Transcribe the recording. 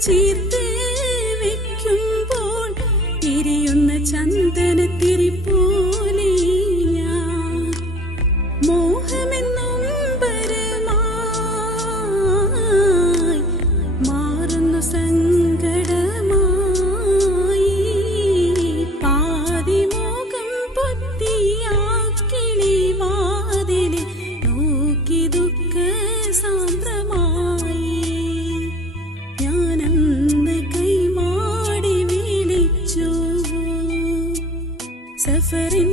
ചേർത്ത് വെക്കുമ്പോൾ തിരിയുന്ന ചന്ദനത്തിരി പോലെ diferente.